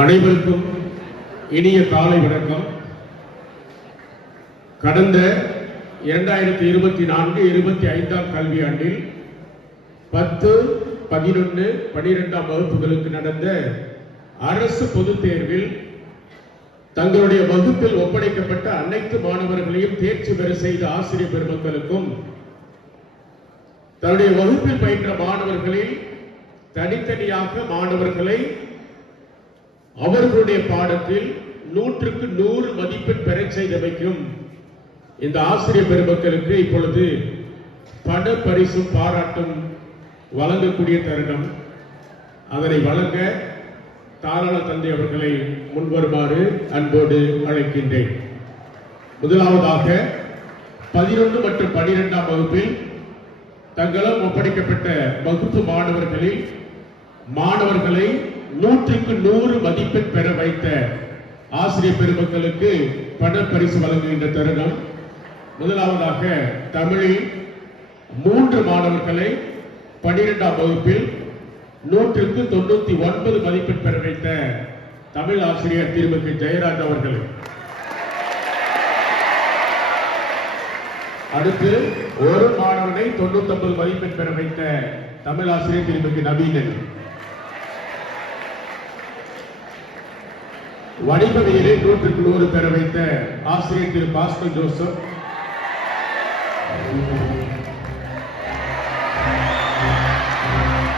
அனைவருக்கும் இனிய காலை வணக்கம். கடந்த 2024-25 கல்வியாண்டில் 10, 11, 12ஆம் வகுப்புகளுக்கு நடந்த அரசு பொதுத் தேர்வில் தங்களுடைய வகுப்பில் ஒப்படைக்கப்பட்ட அனைத்து மாணவர்களையும் தேர்ச்சி பெற செய்த ஆசிரியர் பெருமக்களுக்கும், தன்னுடைய வகுப்பில் பயின்ற மாணவர்களில் தனித்தனியாக மாணவர்களை அவர்களுடைய பாடத்தில் 100க்கு 100 மதிப்பெண் பெற செய்தமைக்கும் இந்த ஆசிரியர் பெருமக்களுக்கு இப்பொழுது பண பரிசும் பாராட்டும் வழங்கக்கூடிய தருணம். அதனை வழங்க தாராள தந்தை அவர்களை முன்வருமாறு அன்போடு அழைக்கின்றேன். முதலாவதாக 11 மற்றும் 12ஆம் வகுப்பில் தங்களால் ஒப்படைக்கப்பட்ட வகுப்பு மாணவர்களை 100க்கு 100 மதிப்பெண் பெற வைத்த ஆசிரியர் பெருமக்களுக்கு பண பரிசு வழங்குகின்ற தருணம். முதலாவதாக தமிழில் 3 மாணவர்களை 12ஆம் வகுப்பில் 100க்கு 99 மதிப்பெண் பெற வைத்த தமிழ் ஆசிரியர் திருமதி ஜெயராஜ் அவர்கள். அடுத்து ஒரு மாணவனை 99 மதிப்பெண் பெற வைத்த தமிழ் ஆசிரியர் திருமதி நவீனன். வணிகவியலை 100க்கு 100 பெற வைத்த ஆசிரியர் திரு பாஸ்கர் ஜோசப்.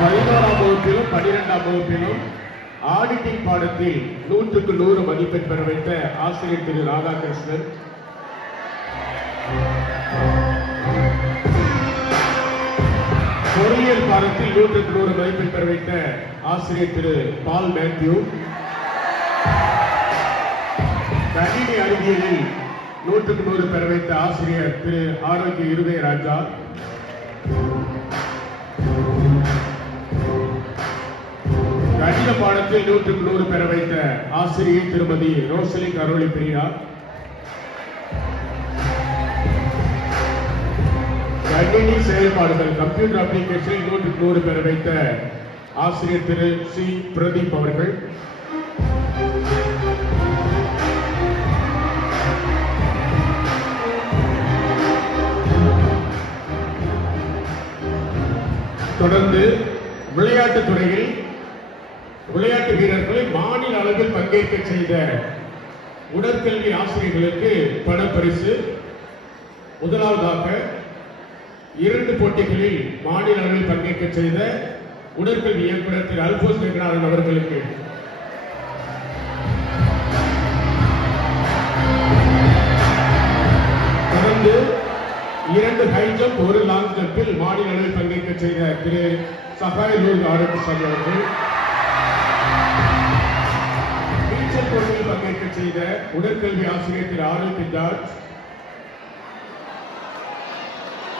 பதினோராம் வகுப்பிலும் 12ஆம் வகுப்பிலும் ஆடிட்டிங் பாடத்தில் 100க்கு 100 மதிப்பெண் பெற வைத்த ஆசிரியர் திரு ராதாகிருஷ்ணன். பொறியியல் பாடத்தில் 100க்கு 100 மதிப்பெண் பெற வைத்த ஆசிரியர் திரு பால் மேத்யூ. கணினி அறிவியலில் 100க்கு 100 பெற வைத்த ஆசிரியர் திரு ஆரோக்கிய இருதயராஜா. கணித பாடத்தில் 100க்கு 100 பெற வைத்த ஆசிரியர் திருமதி ரோசலி கரோலி பிரியா. கணினி செயல்பாடுகள் கம்ப்யூட்டர் அப்ளிகேஷனில் 100க்கு 100 பெற வைத்த ஆசிரியர் திரு சி பிரதீப் அவர்கள். தொடர்ந்து விளையாட்டுத் துறையில் விளையாட்டு வீரர்களை மாநில அளவில் பங்கேற்க செய்த உடற்கல்வி ஆசிரியர்களுக்கு பண பரிசு. முதலாவதாக 2 போட்டிகளில் மாநில அளவில் பங்கேற்க செய்த உடற்கல்வி இயக்குநர் திரு அல்போஸ் வெங்கடாரன் அவர்களுக்கு. தொடர்ந்து 2 ஹை ஜம்ப் 1 லாங் ஜம்பில் மாநில அளவில் பங்கேற்க செய்த திரு சகாயலூர் ஆரோக்கியசாமி அவர்கள். நீச்சல் போட்டியில் பங்கேற்க செய்த உடற்கல்வி ஆசிரியர் திரு ஆரோக்கிய ஜார்ஜ்.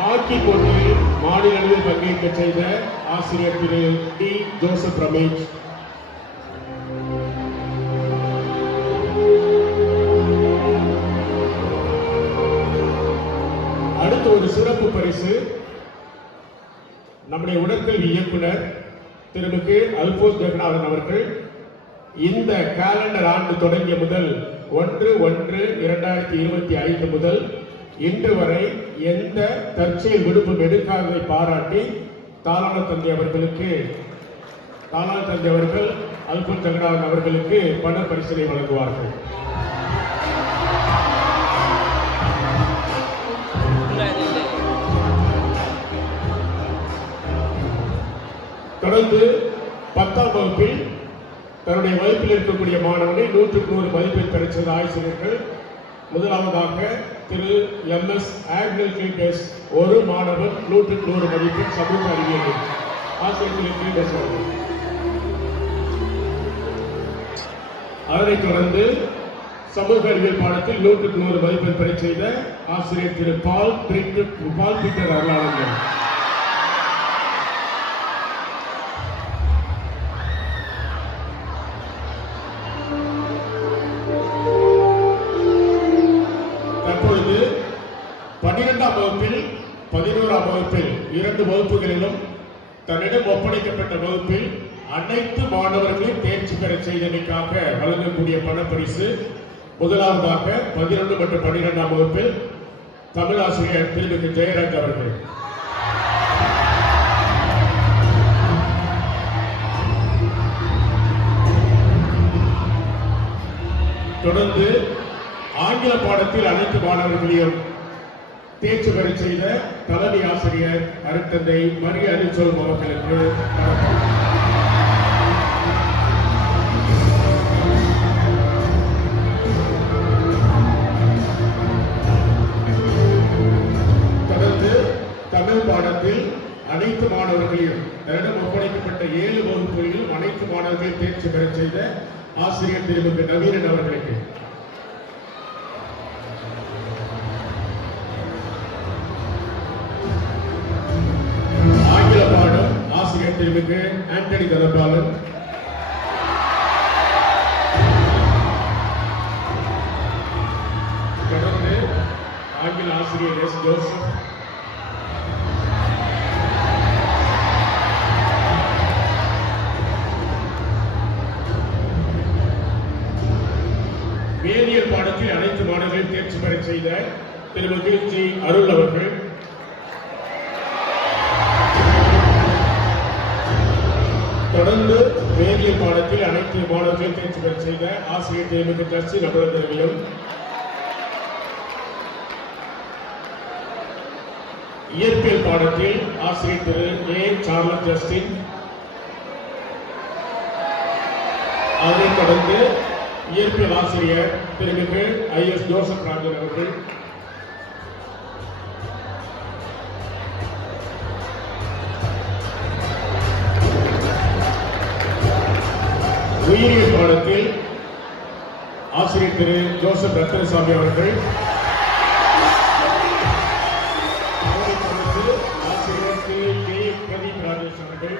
ஹாக்கி போட்டியில் மாநில அளவில் பங்கேற்க செய்த ஆசிரியர் திரு டி ஜோசப் ரமேஷ். அடுத்து ஒரு சிறப்பு பரிசு நம்முடைய உடற்கல்வி இயக்குனர் திருமிகு அல்போஸ் ஜெகநாதன் அவர்கள். இந்த காலண்டர் ஆண்டு தொடங்கிய முதல் 1/1/2025 முதல் இன்று வரை எந்த தற்செயல் விடுப்பும் எடுக்காததை பாராட்டி தாராள தந்தை அவர்கள் அல்போஸ் ஜெகநாதன் அவர்களுக்கு பண பரிசினை வழங்குவார்கள். தொடர்ந்து 10ஆம் வகுப்பில் தன்னுடைய வகுப்பில் இருக்கக்கூடிய மாணவனை 100க்கு 100 மதிப்பெண் பெற செய்த ஆசிரியர்கள். முதலாவதாக திரு எம்.எஸ். ஆக்னல் கில்கேஸ், ஒரு மாணவன் 100க்கு 100 மதிப்பெண் சமூக அறிவியல் ஆசிரியர்களுக்கு. அதனைத் தொடர்ந்து சமூக அறிவியல் பாடத்தில் 100க்கு 100 மதிப்பெண் பெற செய்த ஆசிரியர் திரு பால் பீட்டர் அருளாளர்கள். தற்பொழுது 12ஆம் வகுப்பில் 11ஆம் வகுப்பில் 2 வகுப்புகளிலும் தன்னிடம் ஒப்படைக்கப்பட்ட வகுப்பில் அனைத்து மாணவர்களையும் தேர்ச்சி பெற செய்தமைக்காக வழங்கக்கூடிய பணப்பரிசு முதலாவதாக 11 மற்றும் 12ஆம் வகுப்பில் தமிழாசிரியர் திருமிகு ஜெயராஜ் அவர்கள். தொடர்ந்து ஆங்கில பாடத்தில் அனைத்து மாணவர்களையும் தேர்ச்சி பெற செய்த தலைமை ஆசிரியர் அருட்தந்தை மரிய அரிச்சோல் அவர்களுக்கு தொடர்ந்து தமிழ் பாடத்தில் அனைத்து மாணவர்களையும் தன்னிடம் ஒப்படைக்கப்பட்ட 7 வகுப்புகளிலும் அனைத்து மாணவர்களையும் தேர்ச்சி பெற செய்த ஆசிரியர் திருமிகு நவீனன் அவர்களுக்கு ஆங்கில பாடம் ஆசிரியர் திருமிகு ஆண்டனி தனபாலன், தொடர்ந்து ஆங்கில ஆசிரியர் எஸ் ஜோசப், வேதியியல் பாடத்தில் அனைத்து மாணவர்களையும் தேர்ச்சி பெற செய்த திருமிகு ஜி அருள் அவர்கள், தொடர்ந்து வேதியியல் பாடத்தில் அனைத்து மாணவர்களையும் தேர்ச்சி பெற செய்த ஆசிரியர் திருமிகு ஜஸ்டின் அபரதரவியும், இயற்பியல் பாடத்தில் ஆசிரியர் திரு ஏ சார்லஸ் ஜஸ்டின், அதைத் தொடர்ந்து இயற்பியல் ஆசிரியர் திருமிகு ஐ.எஸ். ஜோசப் ராஜன் அவர்கள், உயிரியல் பாடத்தில் ஆசிரியர் திரு ஜோசப் ரத்னசாமி அவர்கள், அவரைத் தொடர்ந்து ஆசிரியர் திரு கே. பிரதீப் ராஜேஷ் அவர்கள்,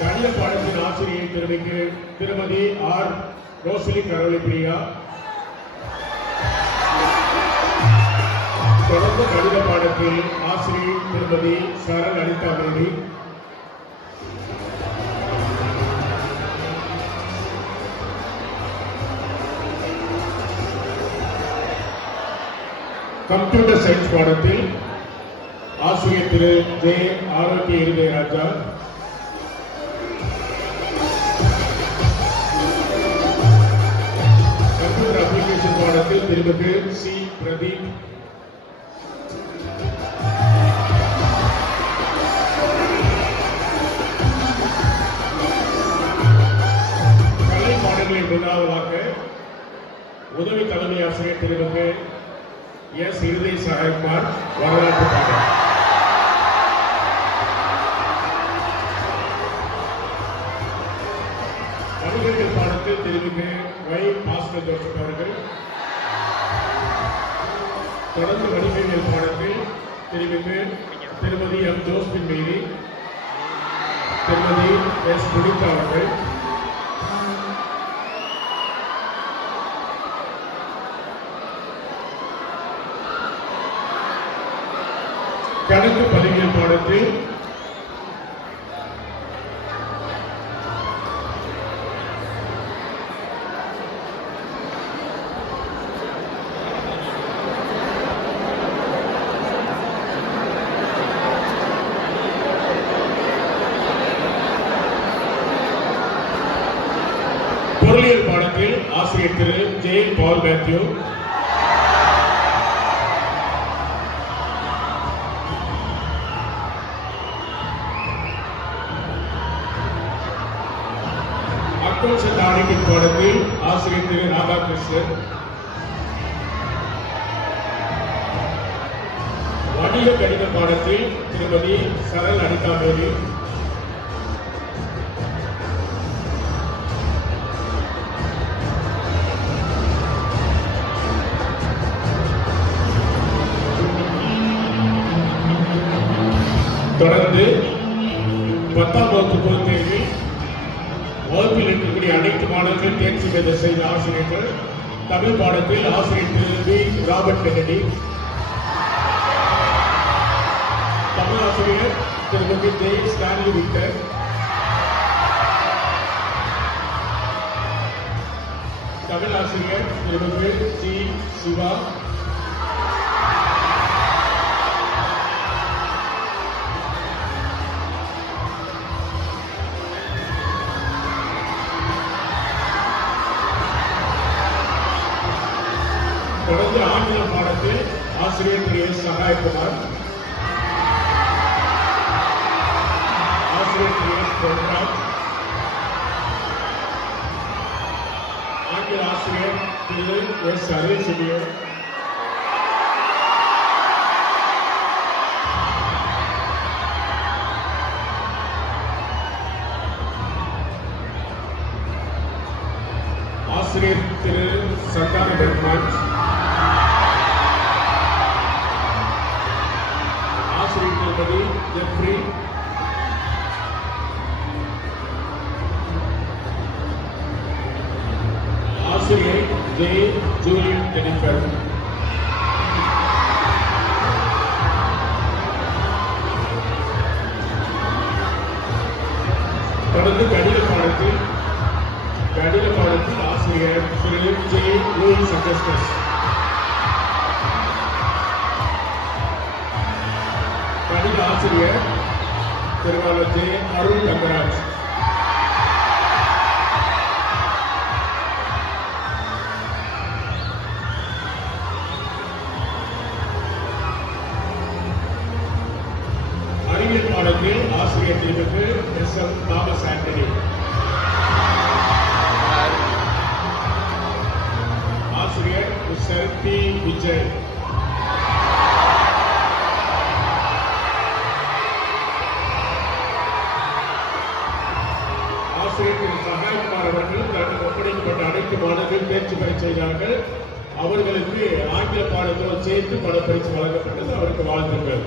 கணித பாடத்தின் ஆசிரியர் திருமிகு திருமதி ஆர். ரோசலி கடவுளை பிரியா, தொடர்ந்து கணித பாடத்தில் ஆசிரியர் திருமதி சரண் அனிதா மேரி, கம்ப்யூட்டர் சயின்ஸ் பாடத்தில் ஆசிரியர் திரு ஜே. ஆரோக்கிய இருதயராஜா, கம்ப்யூட்டர் அப்ளிகேஷன் பாடத்தில் திருமிகு சி. பிரதீப், கலை பாடங்களில் முதலாவதாக உதவி தலைமை ஆசிரியர் திருமிகு எஸ். இருதய சகாய்குமார் வரலாற்று பாடம், வணிகவியல் பாடத்தில் திருமிகு வை. பாஸ்கர் ஜோசப் அவர்கள், தொடர்ந்து வணிகவியல் பாடத்தில் திருமிகு திருமதி எம். ஜோஸ்பின் மேரி, திருமதி எஸ். புனிதா அவர்கள், கணக்கு பதிவியல் பாடத்தில் பொருளியல் பாடத்தில் ஆசிரியர் திரு J. Paul Mathew, accounts and auditing பாடத்தில் ஆசிரியர் திரு ராதாகிருஷ்ணன், வணிக கணித பாடத்தில் திருமதி சரண் அனிதா மேரி, தொடர்ந்து 10ஆம் வகுப்பு பொதுத் தேர்வில் வகுப்பில் இருக்கக்கூடிய அனைத்து மாணவர்கள் தேர்ச்சி பெற செய்த ஆசிரியர்கள். தமிழ் பாடத்தில் ஆசிரியர் திரு வி. ராபர்ட் கென்னடி, தமிழ் ஆசிரியர் திருமதி ஜெய் ஸ்டான்லி விக்டர், தமிழ் ஆசிரியர் திருமதி ஜி சிவா, தொடர்ந்து ஆங்கில பாடத்தில் ஆசிரியர் திரு எஸ் சகாயகுமார், ஆசிரியர் திரு எஸ் பொன்ராஜ், ஆங்கில ஆசிரியர் திரு எஸ் அருள்சிலியர், ஆசிரியர் திரு சந்தான பெருமாள், ஆசிரியர் திருமதி ஜெஃப்ரி, ஆசிரியர் ஜே ஜூலியன் ஜெனிஃபர், தொடர்ந்து கணித பாடத்தில் ஆசிரியர் திரு ஜே லூயிஸ் அகஸ்டஸ், கணித ஆசிரியர் திருவாளர் ஜே அருள் தங்கராஜ், அறிவியல் பாடத்தில் ஆசிரியர் திருமதி எஸ் எம் தாமஸ் ஆண்டனி, ஆசிரியர் மிஸ்டர் பி விஜய், ஆசிரியர் திரு சகாயகுமார் அவர்கள் தனக்கு ஒப்படைக்கப்பட்ட அனைத்து மாணவர்கள் தேர்ச்சி பெற செய்தார்கள். அவர்களுக்கு ஆங்கில பாடத்தோடு சேர்த்து பணப்பரிசு வழங்கப்பட்டது. அவருக்கு வாழ்த்துக்கள்.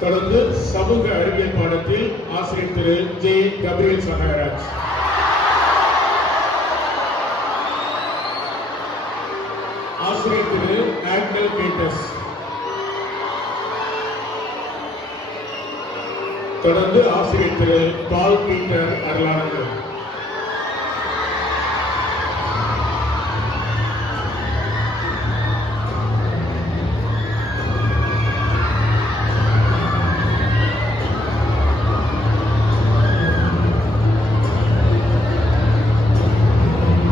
தொடர்ந்து சமூக அறிவியல் பாடத்தில் ஆசிரியர் திரு ஜே கபிரியல் சகாயராஜ், ஆசிரியர் திரு ஆக்னல் பீட்டர்ஸ், தொடர்ந்து ஆசிரியர் திரு பால் பீட்டர் அருளானந்தன்,